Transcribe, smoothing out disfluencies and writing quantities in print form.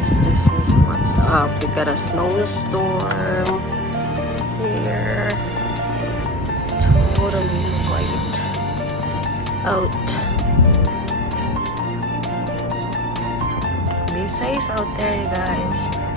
guys, this is what's up. We got a snowstorm here. Totally white out. Be safe out there, you guys.